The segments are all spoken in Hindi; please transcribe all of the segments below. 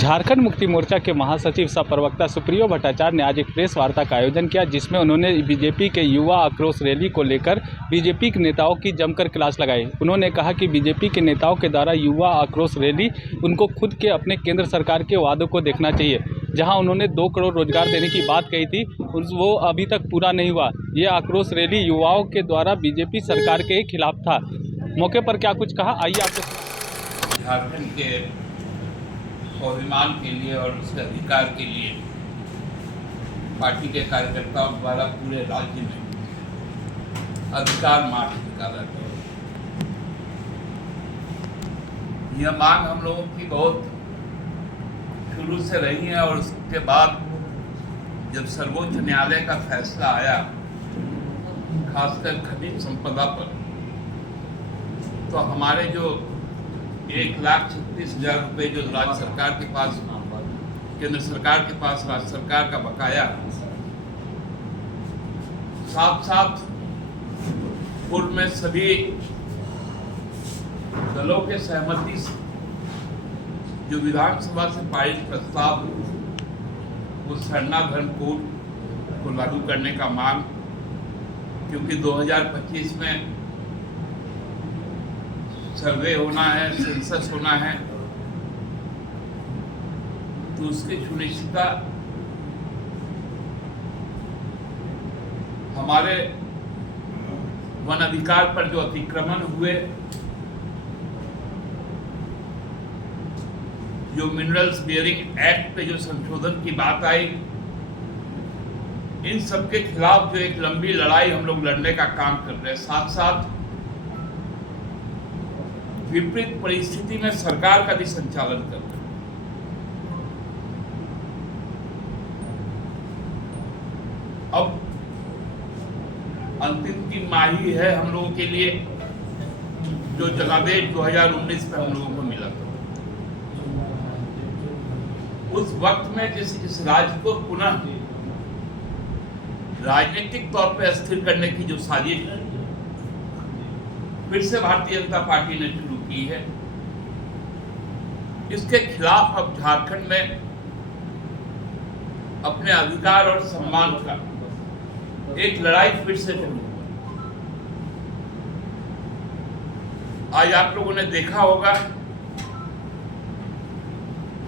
झारखंड मुक्ति मोर्चा के महासचिव सह प्रवक्ता सुप्रियो भट्टाचार्य ने आज एक प्रेस वार्ता का आयोजन किया, जिसमें उन्होंने बीजेपी के युवा आक्रोश रैली को लेकर बीजेपी के नेताओं की जमकर क्लास लगाई। उन्होंने कहा कि बीजेपी के नेताओं के द्वारा युवा आक्रोश रैली उनको खुद के अपने केंद्र सरकार के वादों को देखना चाहिए। जहां उन्होंने 2 करोड़ रोजगार देने की बात कही थी, वो अभी तक पूरा नहीं हुआ। ये आक्रोश रैली युवाओं के द्वारा बीजेपी सरकार के खिलाफ था। मौके पर क्या कुछ कहा, आइए आपसे। झारखंड के स्वाभिमान के लिए और उसके अधिकार के लिए पार्टी के कार्यकर्ताओं द्वारा पूरे राज्य में अधिकार मार्च निकाला गया। यह मांग हम लोगों की बहुत शुरू से रही है और उसके बाद जब सर्वोच्च न्यायालय का फैसला आया, खासकर खनिज संपदा पर, तो हमारे जो 1,36,000 रुपये जो राज्य सरकार के पास, केंद्र सरकार के पास राज्य सरकार का बकाया, साथ साथ पूर्व में सभी दलों के सहमति से जो विधानसभा से पारित प्रस्ताव उस सरना धर्म कोड को लागू करने का मांग, क्योंकि 2025 में सर्वे होना है, सेंसस होना है, तो उसकी सुनिश्चितता हमारे वन अधिकार पर जो अतिक्रमण हुए, जो मिनरल्स बियरिंग एक्ट पे जो संशोधन की बात आई, इन सब के खिलाफ जो एक लंबी लड़ाई हम लोग लड़ने का काम कर रहे हैं। साथ साथ विपरीत परिस्थिति में सरकार का भी संचालन कर रहे हैं। अब अंतिम की माही है हम लोगों के लिए जो जनादेश 2019 में हम लोगों को मिला था। उस वक्त में जिस राज्य को पुनः राजनीतिक तौर पर अस्थिर करने की जो साजिश फिर से भारतीय जनता पार्टी ने शुरू की है, इसके खिलाफ अब झारखंड में अपने अधिकार और सम्मान का एक लड़ाई फिर से शुरू हुआ। आज आप लोगों ने देखा होगा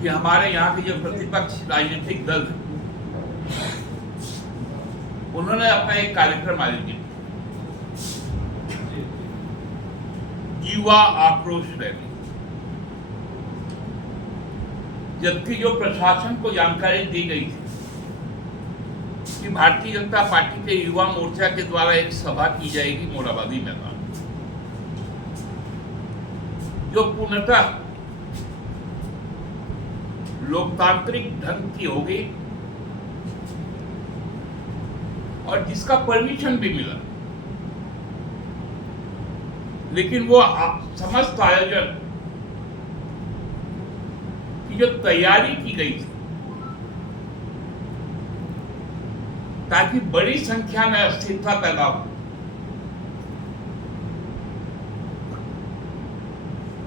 कि हमारे यहाँ के जो प्रतिपक्ष राजनीतिक दल है, उन्होंने अपना एक कार्यक्रम आयोजित, युवा आक्रोश रैली, जबकि जो प्रशासन को जानकारी दी गई थी कि भारतीय जनता पार्टी के युवा मोर्चा के द्वारा एक सभा की जाएगी मोराबादी मैदान, जो पूर्णतः लोकतांत्रिक ढंग की होगी और जिसका परमिशन भी मिला, लेकिन वो समस्त आयोजन की जो तैयारी की गई थी ताकि बड़ी संख्या में अस्थिरता पैदा हो,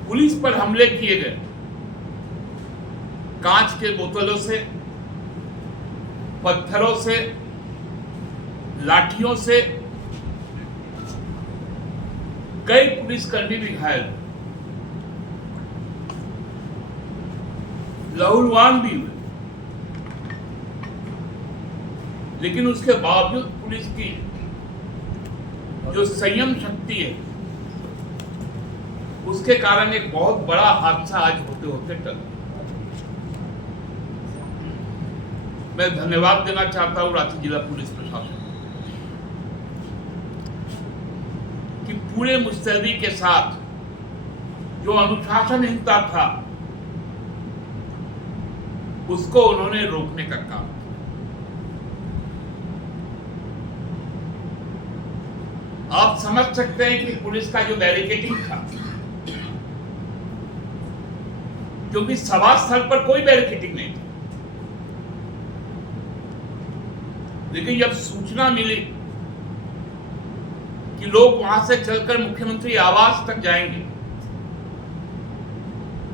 पुलिस पर हमले किए गए, कांच के बोतलों से, पत्थरों से, लाठियों से कई पुलिसकर्मी भी घायल, लहूलुहान भी हुए, लेकिन उसके बावजूद पुलिस की जो संयम शक्ति है, उसके कारण एक बहुत बड़ा हादसा आज होते होते टल। मैं धन्यवाद देना चाहता हूं रांची जिला पुलिस प्रशासन कि पूरे मुस्तैदी के साथ जो अनुशासनहीनता था उसको उन्होंने रोकने का काम किया। आप समझ सकते हैं कि पुलिस का जो बैरिकेडिंग था, क्योंकि सभा स्थल पर कोई बैरिकेडिंग नहीं था, लेकिन जब सूचना मिली कि लोग वहां से चलकर मुख्यमंत्री आवास तक जाएंगे,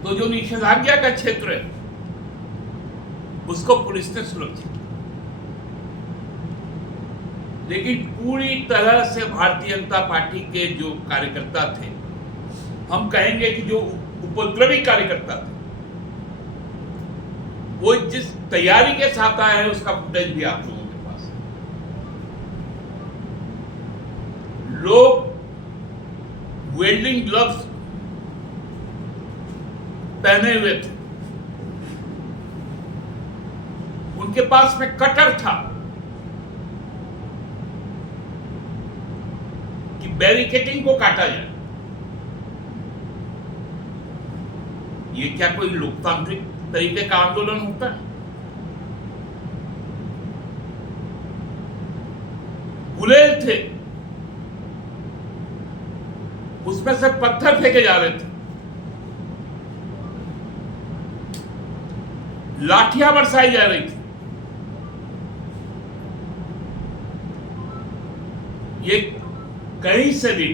तो जो निषेधाज्ञा का क्षेत्र है उसको पुलिस ने सुरक्षित किया। लेकिन पूरी तरह से भारतीय जनता पार्टी के जो कार्यकर्ता थे, हम कहेंगे कि जो उपद्रवी कार्यकर्ता थे, वो जिस तैयारी के साथ आए हैं उसका फुटेज भी आप लोगों के पास है। लोग वेल्डिंग ग्लव्स पहने हुए थे, उनके पास में कटर था कि बैरिकेडिंग को काटा जाए। ये क्या कोई लोकतांत्रिक तरीके का आंदोलन होता है? गुलेल थे, उसमें से पत्थर फेंके जा रहे थे, लाठियां बरसाई जा रही थी। ये कहीं से भी,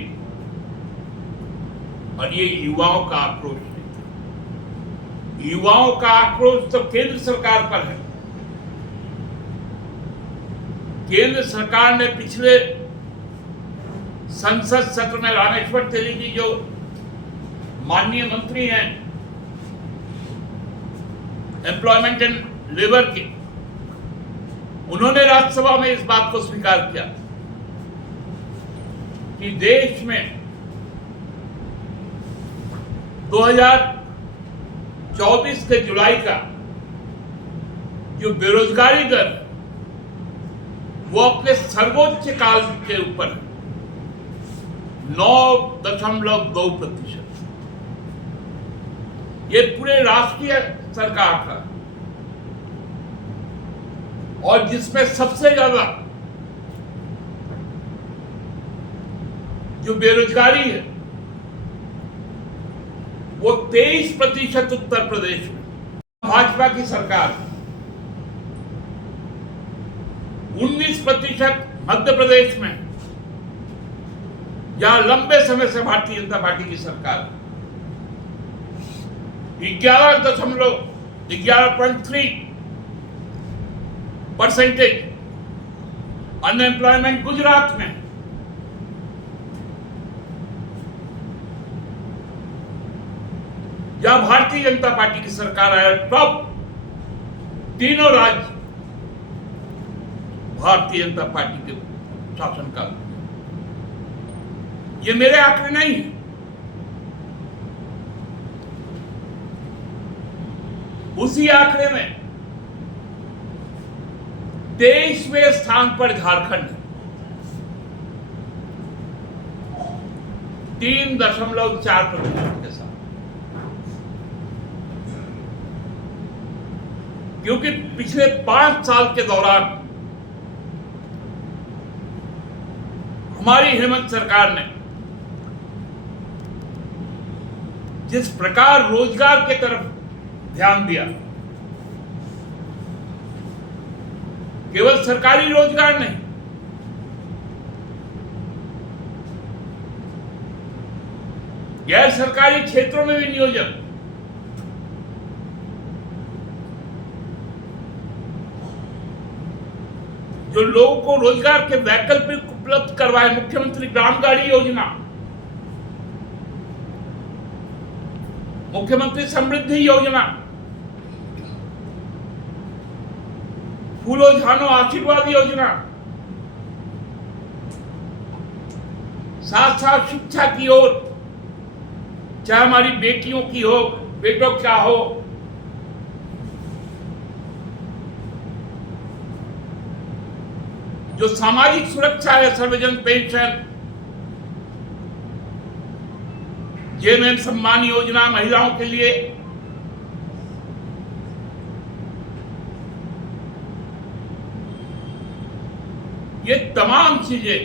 और ये युवाओं का आक्रोश नहीं था। युवाओं का आक्रोश तो केंद्र सरकार पर है। केंद्र सरकार ने पिछले संसद सत्र में रामेश्वर तेली जी जो माननीय मंत्री हैं एम्प्लॉयमेंट एंड लेबर के, उन्होंने राज्यसभा में इस बात को स्वीकार किया कि देश में 2024 के जुलाई का जो बेरोजगारी दर वो अपने सर्वोच्च काल के ऊपर 9.2%। ये पूरे राष्ट्रीय सरकार का, और जिसमें सबसे ज्यादा जो बेरोजगारी है वो 23% उत्तर प्रदेश में। भाजपा की सरकार 19% मध्य प्रदेश में, जहां लंबे समय से भारतीय जनता पार्टी की सरकार 11.3% अनएम्प्लॉयमेंट गुजरात में, जहां भारतीय जनता पार्टी की सरकार आया तब तीनों राज्य भारतीय जनता पार्टी के शासनकाल। ये मेरे आंकड़े नहीं है, उसी आंकड़े में 23वें स्थान पर झारखंड 3.4% के साथ। क्योंकि पिछले 5 साल के दौरान हमारी हेमंत सरकार ने जिस प्रकार रोजगार के तरफ ध्यान दिया, केवल सरकारी रोजगार नहीं, गैर सरकारी क्षेत्रों में भी नियोजन, जो लोगों को रोजगार के वैकल्पिक उपलब्ध करवाए, मुख्यमंत्री ग्राम गाड़ी योजना, मुख्यमंत्री समृद्धि योजना, फूलो झानो आशीर्वाद योजना, साथ साथ शिक्षा की ओर, चाहे हमारी बेटियों की हो, बेटों का हो, जो सामाजिक सुरक्षा है, सर्वजन पेंशन, जेएमएम सम्मान योजना महिलाओं के लिए, ये तमाम चीजें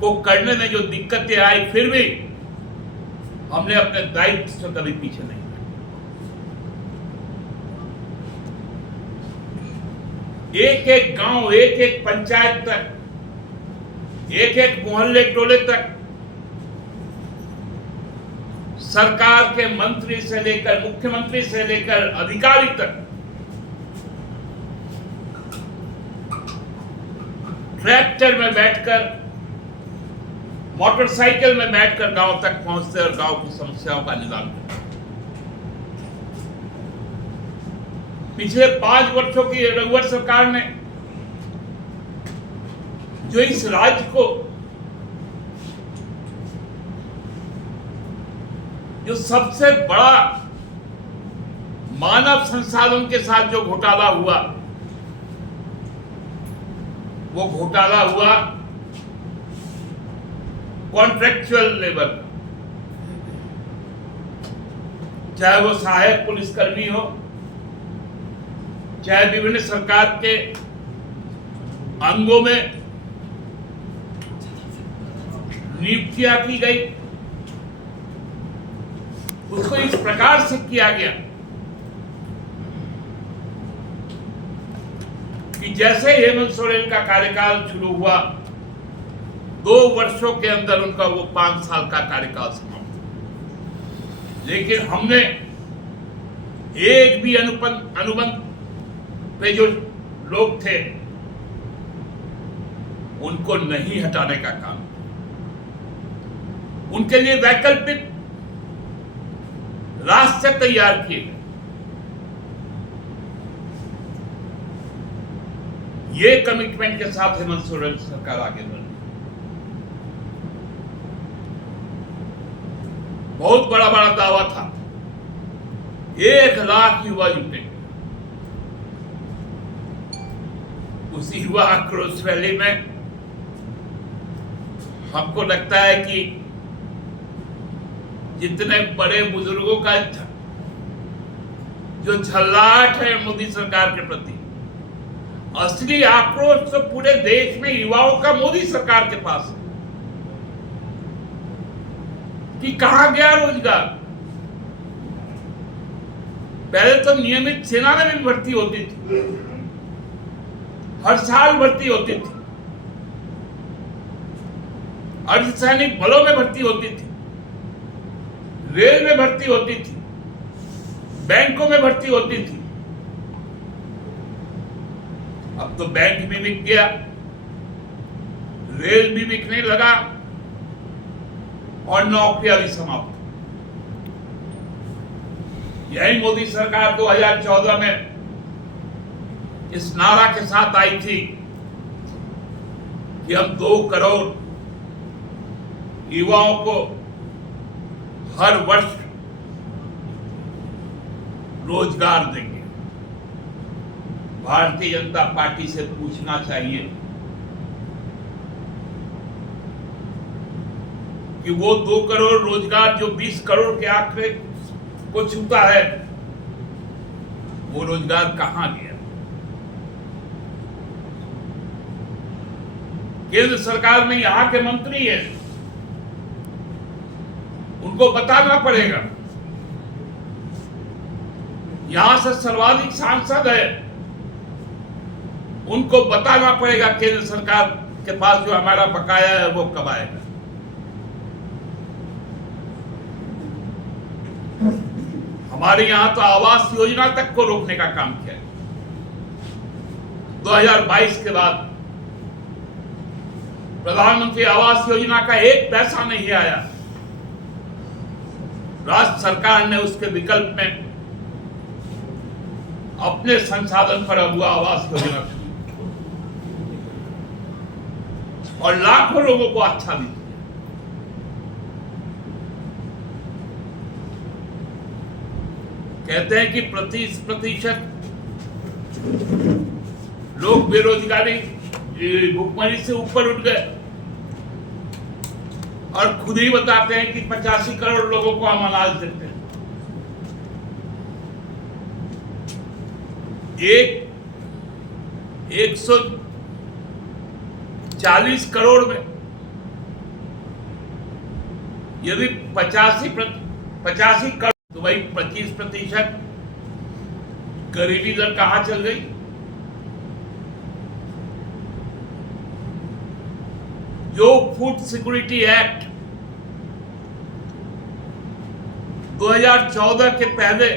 को करने में जो दिक्कतें आई, फिर भी हमने अपने दायित्व से कभी पीछे नहीं। एक एक गांव, एक एक पंचायत तक, एक एक मोहल्ले टोले तक सरकार के मंत्री से लेकर मुख्यमंत्री से लेकर अधिकारी तक ट्रैक्टर में बैठकर, मोटरसाइकिल में बैठकर गांव तक पहुंचते और गांव की समस्याओं का निदान करते। पिछले 5 वर्षों की रघुवर सरकार ने जो इस राज्य को जो सबसे बड़ा मानव संसाधन के साथ जो घोटाला हुआ, वो घोटाला हुआ कॉन्ट्रैक्चुअल लेबर, चाहे वो सहायक पुलिसकर्मी हो, चाहे विभिन्न सरकार के अंगों में नियुक्तियां की गई, उसको इस प्रकार से किया गया कि जैसे हेमंत सोरेन का कार्यकाल शुरू हुआ, 2 वर्षों के अंदर उनका वो 5 साल का कार्यकाल समाप्त। लेकिन हमने एक भी अनुबंध पे जो लोग थे उनको नहीं हटाने का काम, उनके लिए वैकल्पिक रास्ते तैयार किए गए। ये कमिटमेंट के साथ हेमंत सोरेन सरकार आगे बढ़ी। बहुत बड़ा दावा था, 1 लाख युवा जुटेंगे। उसी युवा आक्रोश रैली में हमको लगता है कि जितने बड़े बुजुर्गों का जो झल्लाहट है मोदी सरकार के प्रति, असली आक्रोश तो पूरे देश में युवाओं का मोदी सरकार के पास है कि कहां गया रोजगार। पहले तो नियमित सेना में भी भर्ती होती थी, हर साल भर्ती होती थी, अर्धसैनिक बलों में भर्ती होती थी, रेल में भर्ती होती थी, बैंकों में भर्ती होती थी। अब तो बैंक भी बिक गया, रेल भी बिकने लगा और नौकरियां भी समाप्त। यही मोदी सरकार 2014 में इस नारा के साथ आई थी कि हम 2 करोड़ युवाओं को हर वर्ष रोजगार देंगे। भारतीय जनता पार्टी से पूछना चाहिए कि वो 2 करोड़ रोजगार जो 20 करोड़ के आंकड़े को छूता है, वो रोजगार कहां गया? केंद्र सरकार में यहां के मंत्री हैं, उनको बताना पड़ेगा। यहां से सर्वाधिक सांसद है, उनको बताना पड़ेगा केंद्र सरकार के पास जो हमारा बकाया है वो कब आएगा। हमारे यहां तो आवास योजना तक को रोकने का काम किया। 2022 के बाद प्रधानमंत्री आवास योजना का 1 पैसा नहीं आया। राज्य सरकार ने उसके विकल्प में अपने संसाधन पर हुआ आवास योजना और लाखों लोगों को अच्छा भी। कहते हैं कि 30% लोग बेरोजगारी भुखमरी से ऊपर उठ गए और खुद ही बताते हैं कि 85 करोड़ लोगों को हम अनाज देते हैं। 140 करोड़ में यदि 85 करोड़ तो भाई 25% गरीबी दर कहां चल गई? जो फूड सिक्योरिटी एक्ट 2014 के पहले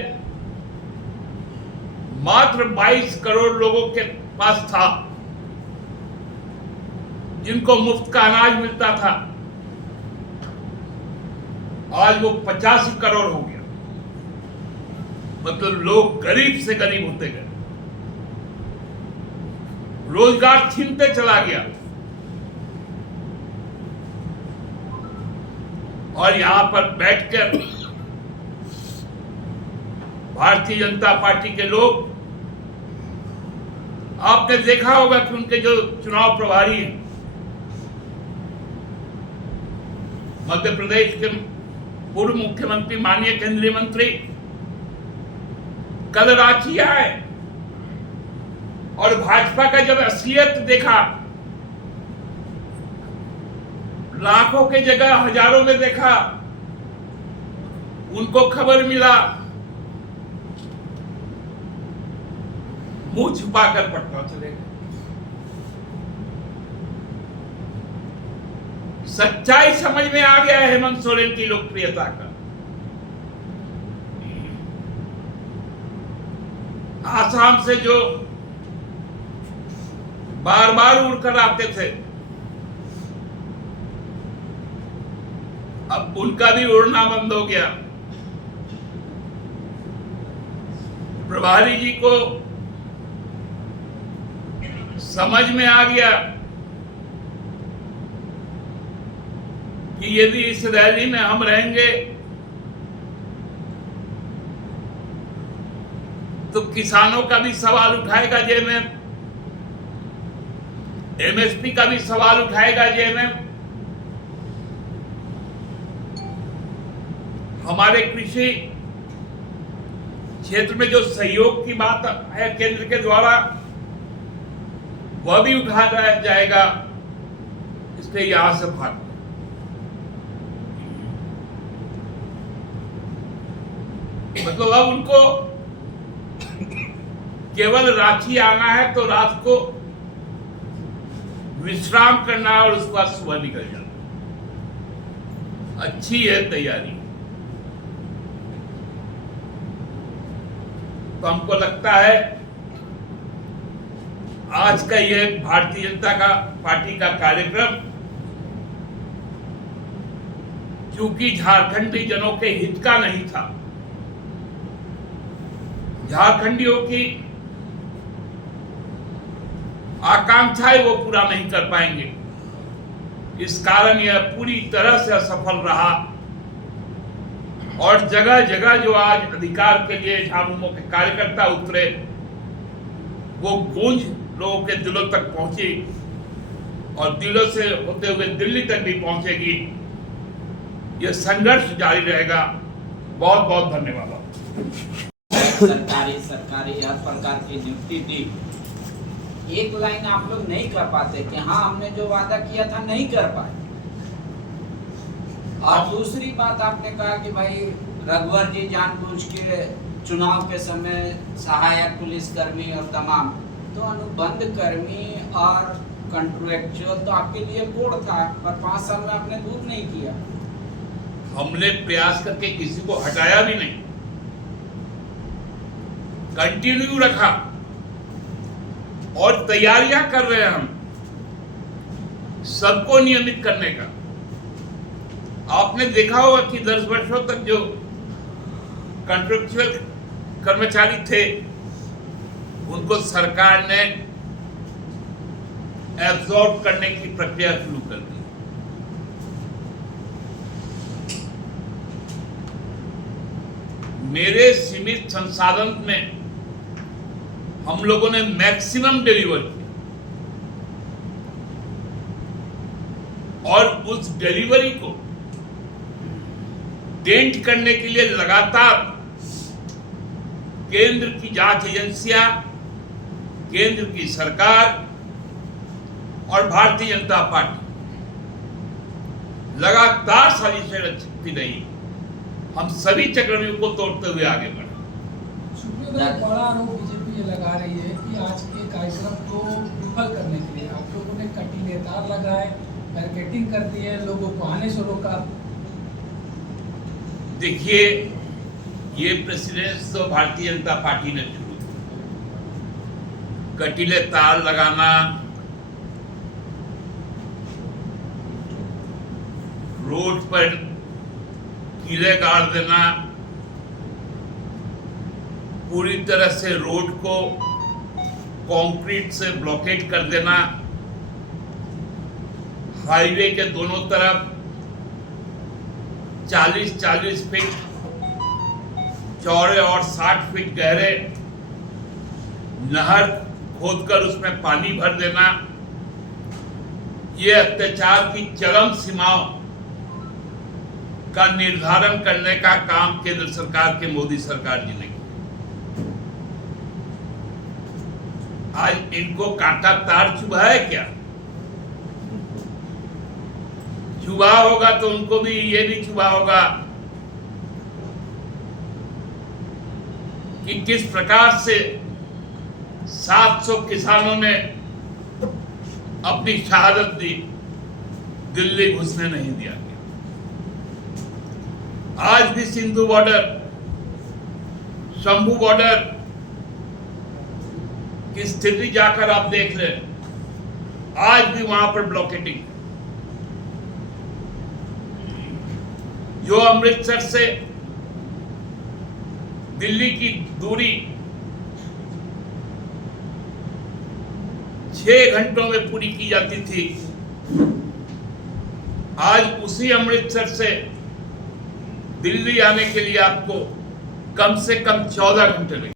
मात्र 22 करोड़ लोगों के पास था, जिनको मुफ्त का अनाज मिलता था, आज वो 85 करोड़ हो गया। मतलब लोग गरीब से गरीब होते गए, रोजगार छीनते चला गया। और यहां पर बैठकर भारतीय जनता पार्टी के लोग, आपने देखा होगा कि उनके जो चुनाव प्रभारी हैं, मध्य प्रदेश के पूर्व मुख्यमंत्री माननीय केंद्रीय मंत्री कल रांची आए और भाजपा का जब असलियत देखा, लाखों के जगह हजारों में देखा, उनको खबर मिला, मुंह छुपाकर पटना चले गए। सच्चाई समझ में आ गया है हेमंत सोरेन की लोकप्रियता का। आसाम से जो बार बार उड़कर आते थे, अब उनका भी उड़ना बंद हो गया। प्रभारी जी को समझ में आ गया कि यदि इस रैली में हम रहेंगे तो किसानों का भी सवाल उठाएगा जेएमएम, एमएसपी का भी सवाल उठाएगा जेएमएम, हमारे कृषि क्षेत्र में जो सहयोग की बात है केंद्र के द्वारा, वह भी उठाया जाएगा। इसलिए यहां से भाग, मतलब अब उनको केवल रांची आना है तो रात को विश्राम करना है और उसके बाद सुबह निकल जाना। अच्छी है तैयारी। तो हमको लगता है आज का यह भारतीय जनता पार्टी का कार्यक्रम, चूंकि झारखंडी जनों के हित का नहीं था, झारखंडियों की आकांक्षाएं वो पूरा नहीं कर पाएंगे, इस कारण यह पूरी तरह से असफल रहा। और जगह जगह जो आज अधिकार के लिए झामुमो के कार्यकर्ता उतरे, वो गूंज लोगों के दिलों तक पहुंची और दिलों से होते हुए दिल्ली तक भी पहुंचेगी। यह संघर्ष जारी रहेगा। बहुत बहुत धन्यवाद। सरकारी हर प्रकार की नियुक्ति दी, एक लाइन आप लोग नहीं कर पाते कि हाँ हमने जो वादा किया था नहीं कर पाए। और दूसरी बात आपने कहा कि भाई रघुवर जी जानबूझ के चुनाव के समय सहायक पुलिसकर्मी और तमाम, तो अनुबंध कर्मी और कंट्रेक्चुअल तो आपके लिए कोड था, पर 5 साल में आपने दूर नहीं किया। हमने प्रयास करके किसी को हटाया भी नहीं, कंटिन्यू रखा और तैयारियां कर रहे हैं हम सबको नियमित करने का। आपने देखा होगा कि 10 वर्षों तक जो कॉन्ट्रेक्चुअल कर्मचारी थे उनको सरकार ने एब्जॉर्ब करने की प्रक्रिया शुरू कर दी। मेरे सीमित संसाधन में हम लोगों ने मैक्सिमम डिलीवर किया और उस डिलीवरी को डेंट करने के लिए लगातार केंद्र की जांच एजेंसियां, केंद्र की सरकार और भारतीय जनता पार्टी लगातार साजिशें रचती रही। हम सभी चक्रव्यूह को तोड़ते हुए आगे बढ़े। एक बड़ा आरोप बीजेपी ये लगा रही है कि आज के कार्यक्रम को विफल करने के लिए आप लोगों ने कटीले तार लगाए, बैरिकेडिंग कर दी है, लोगों को आने से रोका। देखिए, ये प्रेसिडेंस तो भारतीय जनता पार्टी ने शुरू किया। कटीले तार लगाना रोड पर कीड़े गाड़ देना, पूरी तरह से रोड को कंक्रीट से ब्लॉकेट कर देना, हाईवे के दोनों तरफ 40-40 फीट चौड़े और 60 फीट गहरे नहर खोदकर उसमें पानी भर देना, ये अत्याचार की चरम सीमाओं का निर्धारण करने का काम केंद्र सरकार के मोदी सरकार जी ने किया। आज इनको कांटा तार चुभा है क्या? चुभा होगा तो उनको भी ये नहीं चुभा होगा कि किस प्रकार से 700 किसानों ने अपनी शहादत दी, दिल्ली घुसने नहीं दिया गया। आज भी सिंधु बॉर्डर, शंभू बॉर्डर की स्थिति जाकर आप देख लें, आज भी वहां पर ब्लॉकेटिंग। जो अमृतसर से दिल्ली की दूरी 6 घंटों में पूरी की जाती थी, आज उसी अमृतसर से दिल्ली आने के लिए आपको कम से कम 14 घंटे लगे।